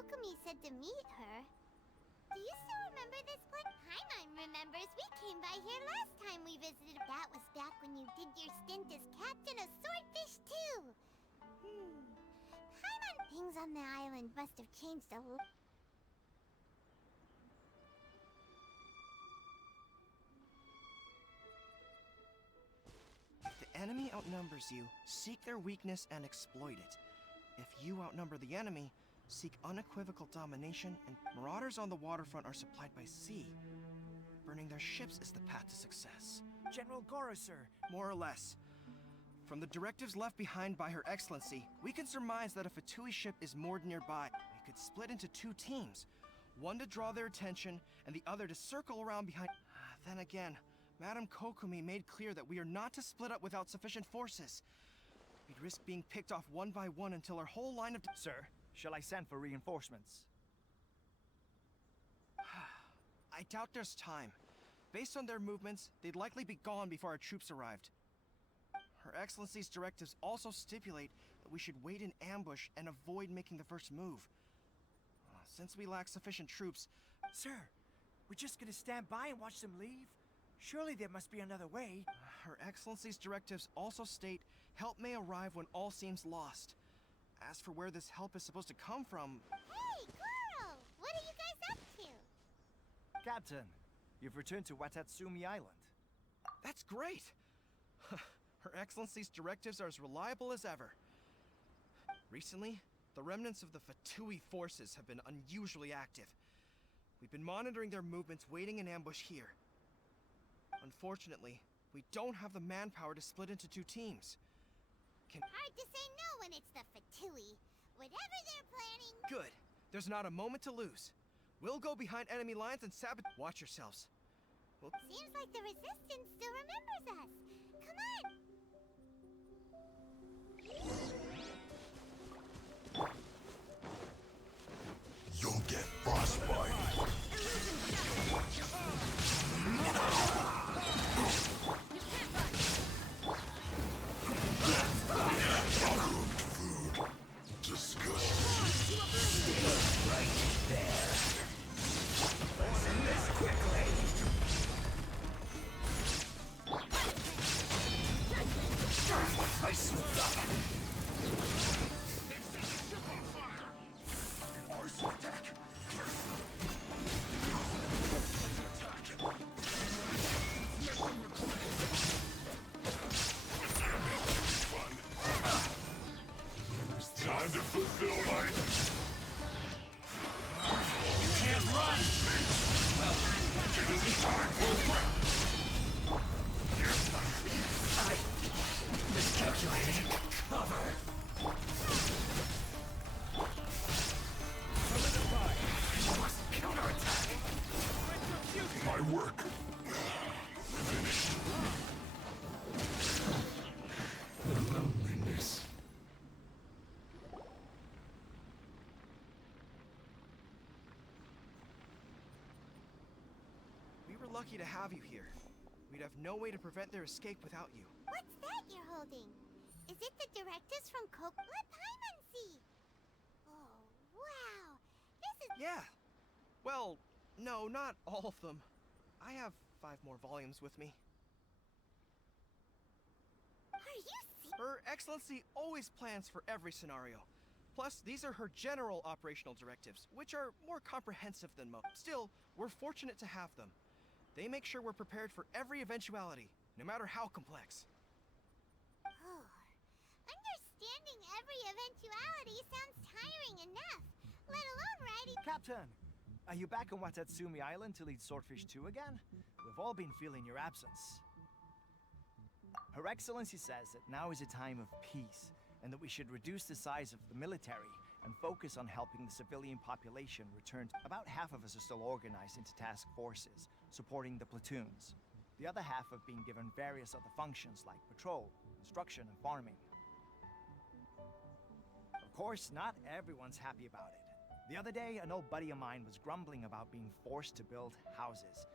Kokomi said to meet her. Do you still remember this place? Paimon remembers. We came by here last time we visited. That was back when you did your stint as captain of Swordfish too. Paimon, things on the island must have changed a lot. If the enemy outnumbers you, seek their weakness and exploit it. If you outnumber the enemy, seek unequivocal domination, and marauders on the waterfront are supplied by sea. Burning their ships is the path to success. General Goro, sir. More or less. From the directives left behind by Her Excellency, we can surmise that if a Tui ship is moored nearby, we could split into two teams. One to draw their attention, and the other to circle around behind. Then again, Madame Kokomi made clear that we are not to split up without sufficient forces. We'd risk being picked off one by one until our whole line of... Sir, shall I send for reinforcements? I doubt there's time. Based on their movements, they'd likely be gone before our troops arrived. Her Excellency's directives also stipulate that we should wait in ambush and avoid making the first move. Since we lack sufficient troops... Sir, we're just gonna stand by and watch them leave? Surely there must be another way. Her Excellency's directives also state help may arrive when all seems lost. As for where this help is supposed to come from... Hey, Goro! What are you guys up to? Captain, you've returned to Watatsumi Island. That's great! Her Excellency's directives are as reliable as ever. Recently, the remnants of the Fatui forces have been unusually active. We've been monitoring their movements, waiting in ambush here. Unfortunately, we don't have the manpower to split into two teams. Hard to say no when it's the Fatui. Whatever they're planning... Good. There's not a moment to lose. We'll go behind enemy lines and sabotage... Watch yourselves. Seems like the Resistance still remembers us. Come on! You'll get frostbite. Food. Disgusting. Right there. Let's end this quickly. I swooped up. Arson attack. It's time to fulfill my... You can't run! Well, it's time for I miscalculated. Cover! Counterattack! My work. Finished. The loneliness. We were lucky to have you here. We'd have no way to prevent their escape without you. What's that you're holding? Is it the directives from Let Paimon see! Oh, wow! This is... Yeah. Well, no, not all of them. I have 5 more volumes with me. Are you serious? Her Excellency always plans for every scenario. Plus, these are her general operational directives, which are more comprehensive than most. Still, we're fortunate to have them. They make sure we're prepared for every eventuality, no matter how complex. Oh, understanding every eventuality sounds tiring enough, let alone writing... Captain, are you back on Watatsumi Island to lead Swordfish 2 again? We've all been feeling your absence. Her Excellency says that now is a time of peace, and that we should reduce the size of the military and focus on helping the civilian population return. About half of us are still organized into task forces, supporting the platoons. The other half have been given various other functions like patrol, construction, and farming. Of course, not everyone's happy about it. The other day, an old buddy of mine was grumbling about being forced to build houses.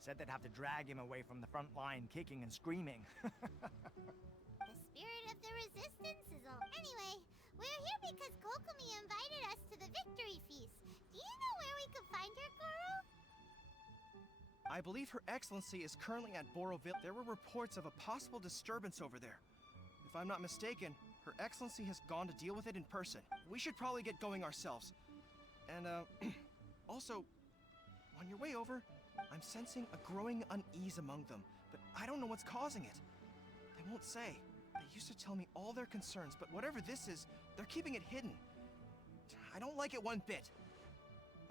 Said they'd have to drag him away from the front line, kicking and screaming. The spirit of the Resistance is all... Anyway, We're here because Kokomi invited us to the victory feast. Do you know where we could find her, Goro? I believe Her Excellency is currently at Boroville. There were reports of a possible disturbance over there. If I'm not mistaken, Her Excellency has gone to deal with it in person. We should probably get going ourselves. And, also, on your way over, I'm sensing a growing unease among them, but I don't know what's causing it. They won't say. They used to tell me all their concerns, but whatever this is, they're keeping it hidden. I don't like it one bit.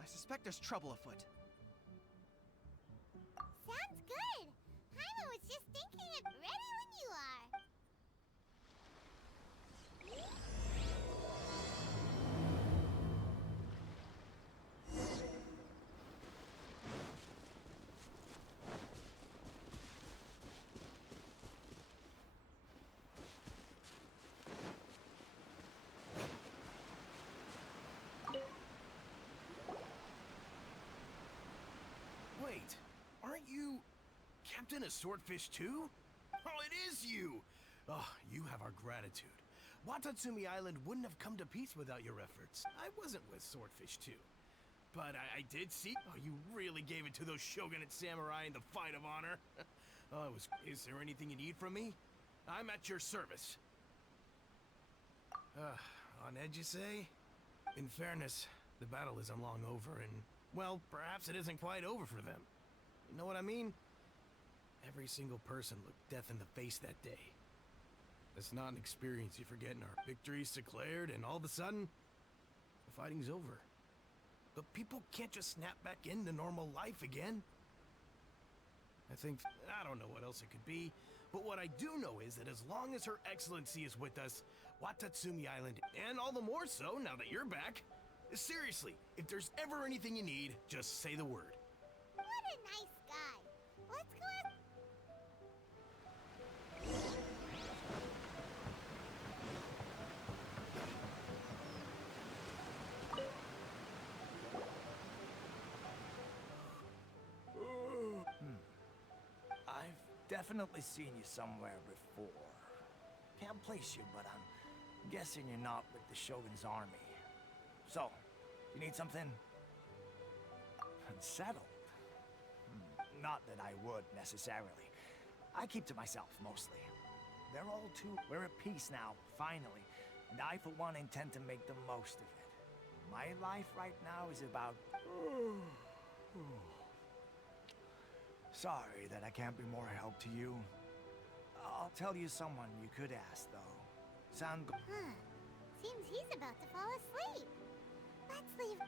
I suspect there's trouble afoot. Sounds good. Paimon was just thinking it. Ready when you are. Wait, aren't you Captain of Swordfish too? Oh, it is you! Oh, you have our gratitude. Watatsumi Island wouldn't have come to peace without your efforts. I wasn't with Swordfish too. But I did see. Oh, you really gave it to those shogunate samurai in the fight of honor. Oh, it was. Is there anything you need from me? I'm at your service. On edge, you say? In fairness, the battle isn't long over, and, well, perhaps it isn't quite over for them. You know what I mean? Every single person looked death in the face that day. It's not an experience you forget in our victories declared, and all of a sudden, the fighting's over. But people can't just snap back into normal life again. I don't know what else it could be, but what I do know is that as long as Her Excellency is with us, Watatsumi Island, and all the more so now that you're back, seriously, if there's ever anything you need, just say the word. What a nice guy. Let's go out. I've definitely seen you somewhere before. Can't place you, but I'm guessing you're not with the Shogun's army. So, you need something unsettled? Not that I would, necessarily. I keep to myself, mostly. They're all too... We're at peace now, finally. And I, for one, intend to make the most of it. My life right now is about... Sorry that I can't be more help to you. I'll tell you someone you could ask, though. Huh. Seems he's about to fall asleep. Let's leave.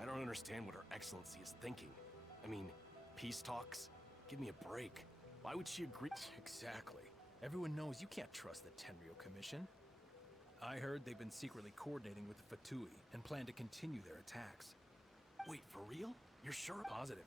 I don't understand what Her Excellency is thinking. I mean, peace talks? Give me a break. Why would she agree? Exactly. Everyone knows you can't trust the Tenryou Commission. I heard they've been secretly coordinating with the Fatui and plan to continue their attacks. Wait, for real? You're sure? Positive.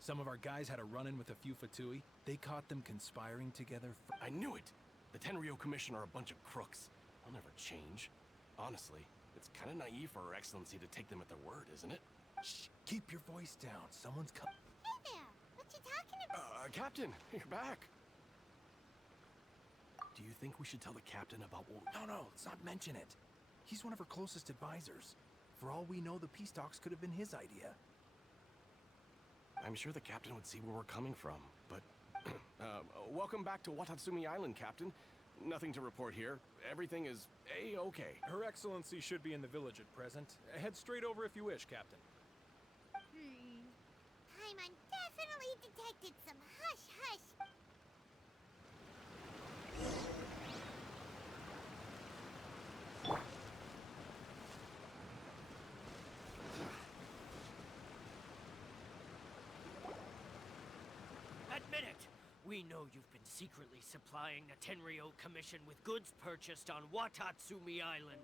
Some of our guys had a run-in with a few Fatui. They caught them conspiring together for... I knew it! The Tenryou Commission are a bunch of crooks. They'll never change. Honestly, it's kind of naive for Her Excellency to take them at their word, isn't it? Shh! Keep your voice down. Someone's coming. Hey there. What you talking about? Captain, you're back. Do you think we should tell the captain about what... No, let's not mention it. He's one of her closest advisors. For all we know, the peace talks could have been his idea. I'm sure the captain would see where we're coming from, but... welcome back to Watatsumi Island, Captain. Nothing to report here. Everything is A-okay. Her Excellency should be in the village at present. Head straight over if you wish, Captain. Paimon definitely detected some hush-hush. Admit it! We know you've been secretly supplying the Tenryou Commission with goods purchased on Watatsumi Island.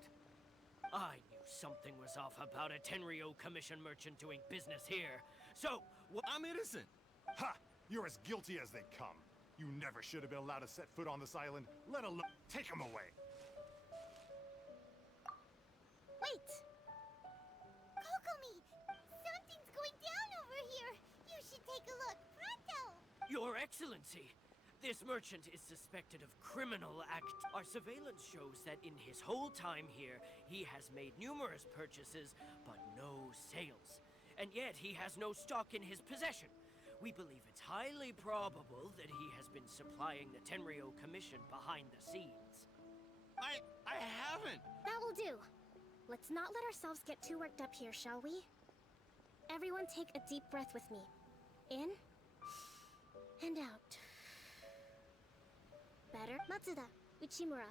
I knew something was off about a Tenryou Commission merchant doing business here. So, I'm innocent! Ha! You're as guilty as they come. You never should have been allowed to set foot on this island, let alone take him away. Wait! Kokomi! Excellency, this merchant is suspected of criminal act. Our surveillance shows that in his whole time here, he has made numerous purchases, but no sales. And yet he has no stock in his possession. We believe it's highly probable that he has been supplying the Tenryo Commission behind the scenes. I haven't! That will do. Let's not let ourselves get too worked up here, shall we? Everyone take a deep breath with me. In and out. Better. Matsuda, Uchimura,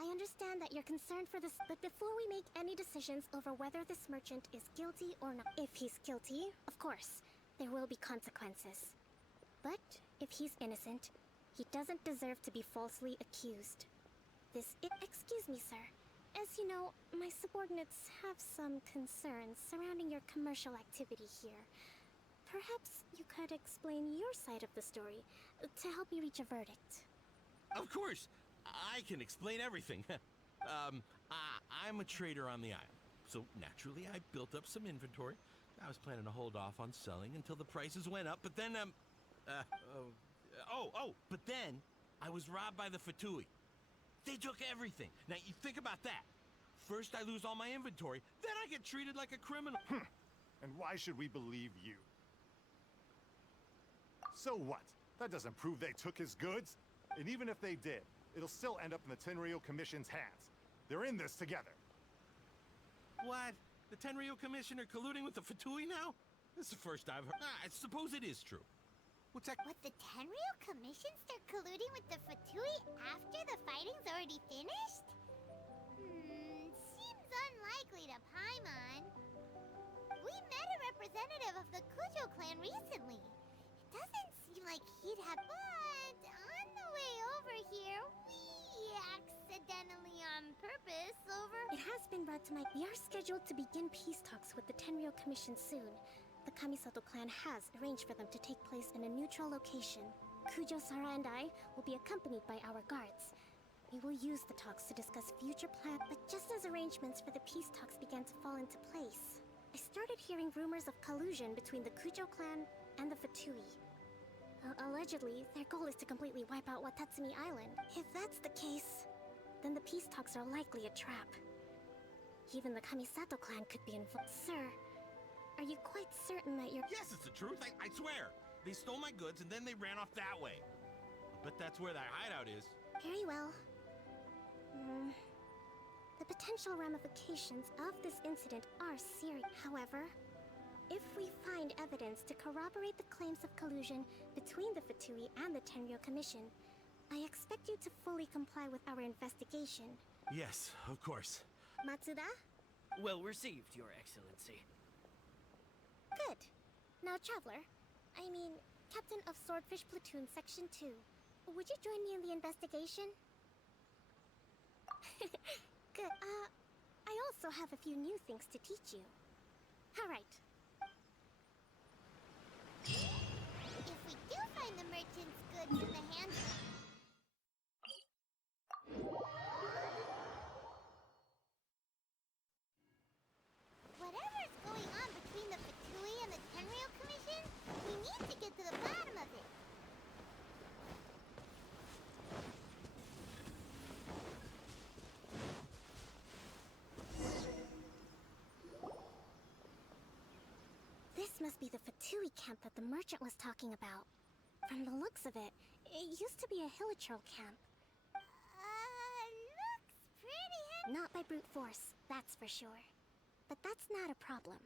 I understand that you're concerned for this, but before we make any decisions over whether this merchant is guilty or not, if he's guilty, of course, there will be consequences. But if he's innocent, he doesn't deserve to be falsely accused. Excuse me, sir. As you know, my subordinates have some concerns surrounding your commercial activity here. Perhaps you could explain your side of the story to help me reach a verdict. Of course! I can explain everything. I'm a trader on the island, so naturally I built up some inventory. I was planning to hold off on selling until the prices went up, but then, but then I was robbed by the Fatui. They took everything. Now, you think about that. First I lose all my inventory, then I get treated like a criminal. And why should we believe you? So what? That doesn't prove they took his goods. And even if they did, it'll still end up in the Tenryo Commission's hands. They're in this together. What? The Tenryo Commission are colluding with the Fatui now? This is the first I've heard. I suppose it is true. What's that? What, the Tenryo Commission start colluding with the Fatui after the fighting's already finished? Seems unlikely to Paimon. We met a representative of the Kujo clan recently. It doesn't seem like he'd have... But on the way over here, we accidentally on purpose It has been brought to my... We are scheduled to begin peace talks with the Tenryo Commission soon. The Kamisato clan has arranged for them to take place in a neutral location. Kujo-Sara and I will be accompanied by our guards. We will use the talks to discuss future plans, but just as arrangements for the peace talks began to fall into place, I started hearing rumors of collusion between the Kujo clan and the Fatui. Allegedly, their goal is to completely wipe out Watatsumi Island. If that's the case, then the peace talks are likely a trap. Even the Kamisato clan could be involved. Sir, are you quite certain that you're... Yes, it's the truth. I swear. They stole my goods and then they ran off that way. But that's where that hideout is. Very well. The potential ramifications of this incident are serious. However, if we find evidence to corroborate the claims of collusion between the Fatui and the Tenryo Commission, I expect you to fully comply with our investigation. Yes, of course. Matsuda? Well received, Your Excellency. Good. Now, Traveler, Captain of Swordfish Platoon Section 2, would you join me in the investigation? Good. I also have a few new things to teach you. Alright. If we do find the merchant's goods in the hands of... Whatever's going on between the Fatui and the Tenryo Commission, we need to get to the bottom of it. This must be the Fatui camp that the merchant was talking about. From the looks of it, it used to be a hilichurl camp. Looks pretty Not by brute force, that's for sure. But that's not a problem.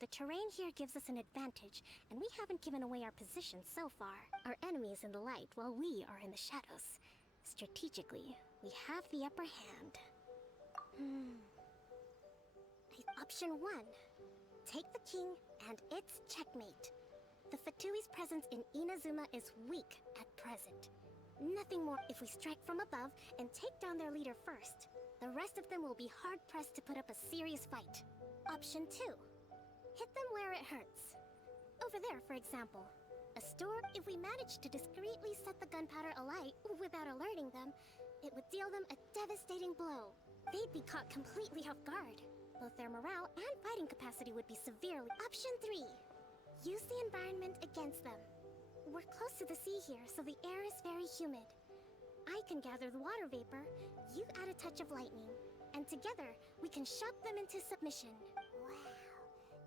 The terrain here gives us an advantage, and we haven't given away our position so far. Our enemy is in the light, while we are in the shadows. Strategically, we have the upper hand. Option 1. Take the king, and it's checkmate. The Fatui's presence in INAZUMA is weak at present. Nothing more if we strike from above and take down their leader first. The rest of them will be hard-pressed to put up a serious fight. Option 2. Hit them where it hurts. Over there, for example. A store, if we manage to discreetly set the gunpowder alight without alerting them, it would deal them a devastating blow. They'd be caught completely off guard. Both their morale and fighting capacity would be severely... Option 3. Use the environment against them. We're close to the sea here, so the air is very humid. I can gather the water vapor, you add a touch of lightning, and together we can shock them into submission. Wow,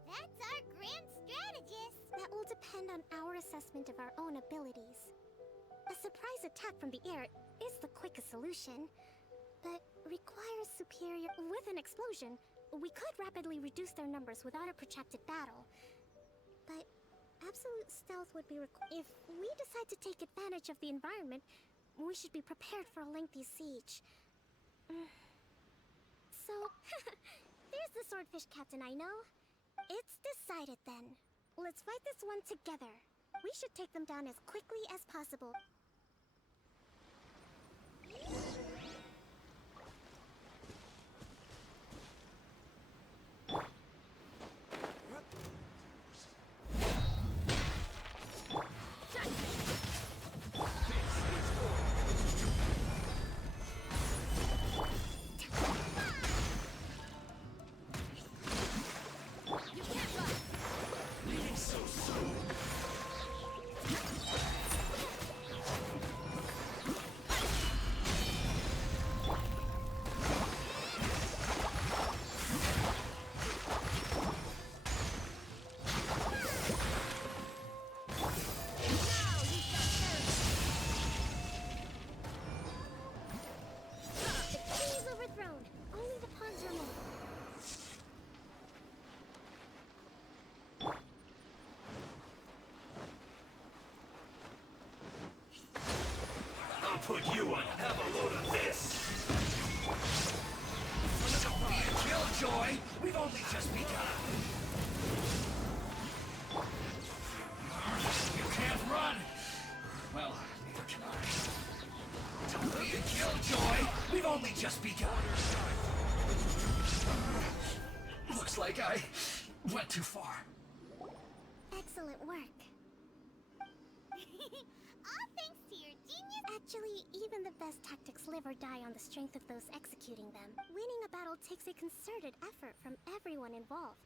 that's our grand strategist. That will depend on our assessment of our own abilities. A surprise attack from the air is the quickest solution, but requires superior... With an explosion, we could rapidly reduce their numbers without a protracted battle. But absolute stealth would be required. If we decide to take advantage of the environment, we should be prepared for a lengthy siege. So, there's the swordfish captain I know. It's decided then. Let's fight this one together. We should take them down as quickly as possible. Put you on. Have a load of this. Don't be a killjoy. We've only just begun. You can't run. Well, neither can I. Don't be a killjoy. We've only just begun. Looks like I went too far. Excellent work. All thanks to your genius. Actually, even the best tactics live or die on the strength of those executing them. Winning a battle takes a concerted effort from everyone involved.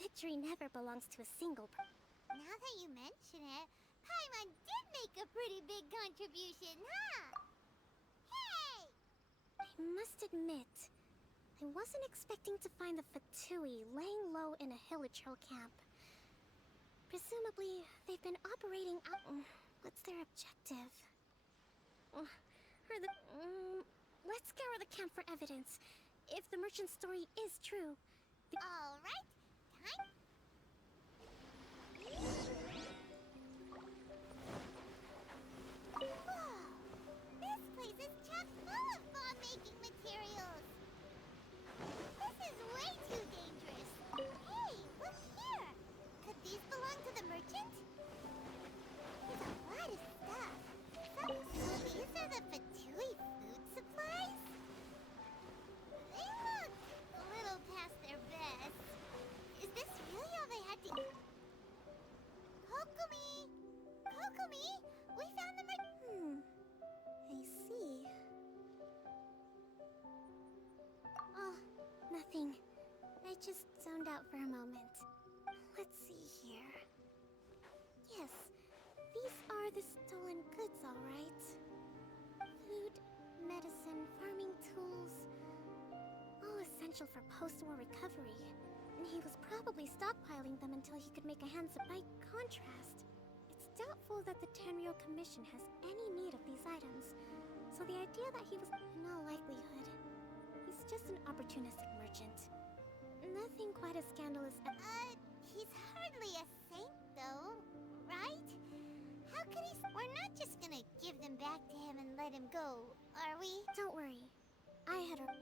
Victory never belongs to a single person. Now that you mention it, Paimon did make a pretty big contribution, huh? Hey! I must admit, I wasn't expecting to find the Fatui laying low in a Hilichurl camp. Presumably, they've been operating out... What's their objective? Let's scour the camp for evidence. If the merchant's story is true... All right, time. Whoa, this place is chock full of bomb-making materials. This is way too dangerous. Hey, look here. Could these belong to the merchant? There's a lot of stuff. So these are the Fatui food supplies? They look a little past their best. Is this really all they had to... Kokomi! Kokomi! We found the I see. Oh, nothing. I just zoned out for a moment. Let's see here. Yes, these are the stolen goods, all right. Food, medicine, farming tools. All essential for post-war recovery. And he was probably stockpiling them until he could make a handsome... By contrast, it's doubtful that the Tenryou Commission has any need of these items. So the idea that he was... In all likelihood, he's just an opportunistic merchant. Nothing quite as scandalous as... He's hardly a saint, though, right? How could he... We're not just gonna give them back to him and let him go, are we? Don't worry.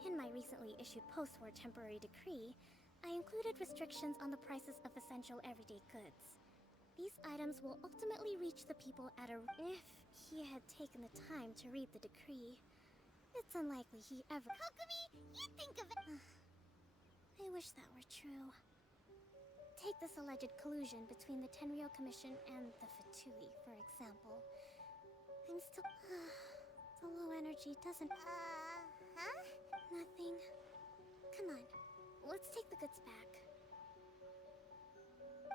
In my recently issued post-war temporary decree, I included restrictions on the prices of essential everyday goods. These items will ultimately reach the people at a... If he had taken the time to read the decree, it's unlikely he ever... Kokomi, you think of it... I wish that were true. Take this alleged collusion between the Tenryou Commission and the Fatui, for example. I'm still... the low energy doesn't... Huh? Nothing. Come on, let's take the goods back.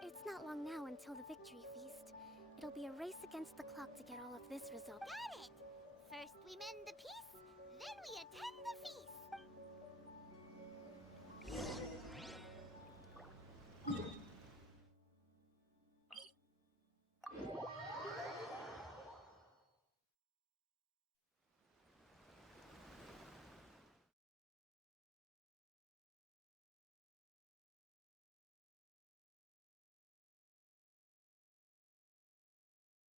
It's not long now until the victory feast. It'll be a race against the clock to get all of this resolved. Got it! First we mend the peace, then we attend the feast.